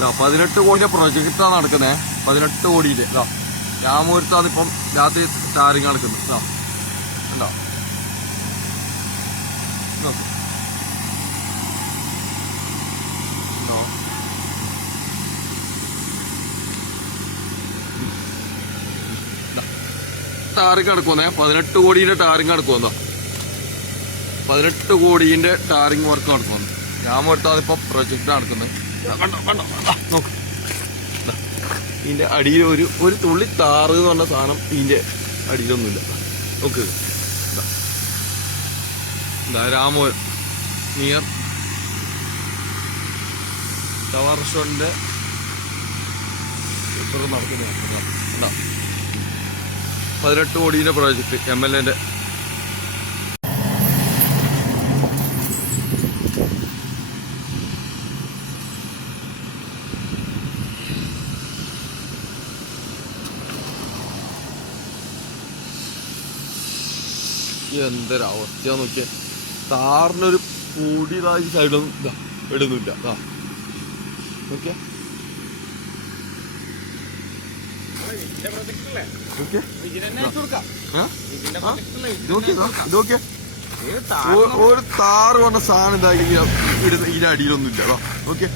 18 കോടിയുടെ പ്രൊജക്റ്റാണ് നടക്കുന്നത്. 18 കോടിയില് രാമപുരത്താണ് ഇപ്പം രാത്രി ടാറിങ് നടക്കുന്നത്. ഉണ്ടോ ടാറിങ് നടക്കുവന്നേ. 18 കോടിയുടെ ടാറിങ് നടക്കുവന്നോ. 18 കോടിന്റെ ടാറിങ് വർക്ക് നടക്കുവന്നു. രാമപുരത്താണ് ഇപ്പൊ പ്രൊജക്ട് നടക്കുന്നത്. കണ്ടോ കണ്ടോ നോക്ക്. ഇതിന്റെ അടിയിൽ ഒരു തുള്ളി താറ് എന്ന് പറഞ്ഞ സാധനം ഇതിന്റെ അടിയിലൊന്നുമില്ല. നോക്ക് രാമപുരം നിയർ ടവർ റെസ്റ്റോറന്റിന്റെ നടക്കുന്ന 18 കോടിയുടെ പ്രോജക്റ്റ് MLA-ന്റെ. എന്തൊരവസ്ഥ നോക്കിയ. താറിനൊരു പൊടി സൈഡൊന്നും ഇടുന്നില്ല. നോക്കിയ ഒരു താറ് പറഞ്ഞ സാധനം ഇതിന്റെ അടിയിലൊന്നും ഇല്ല. ഓക്കെ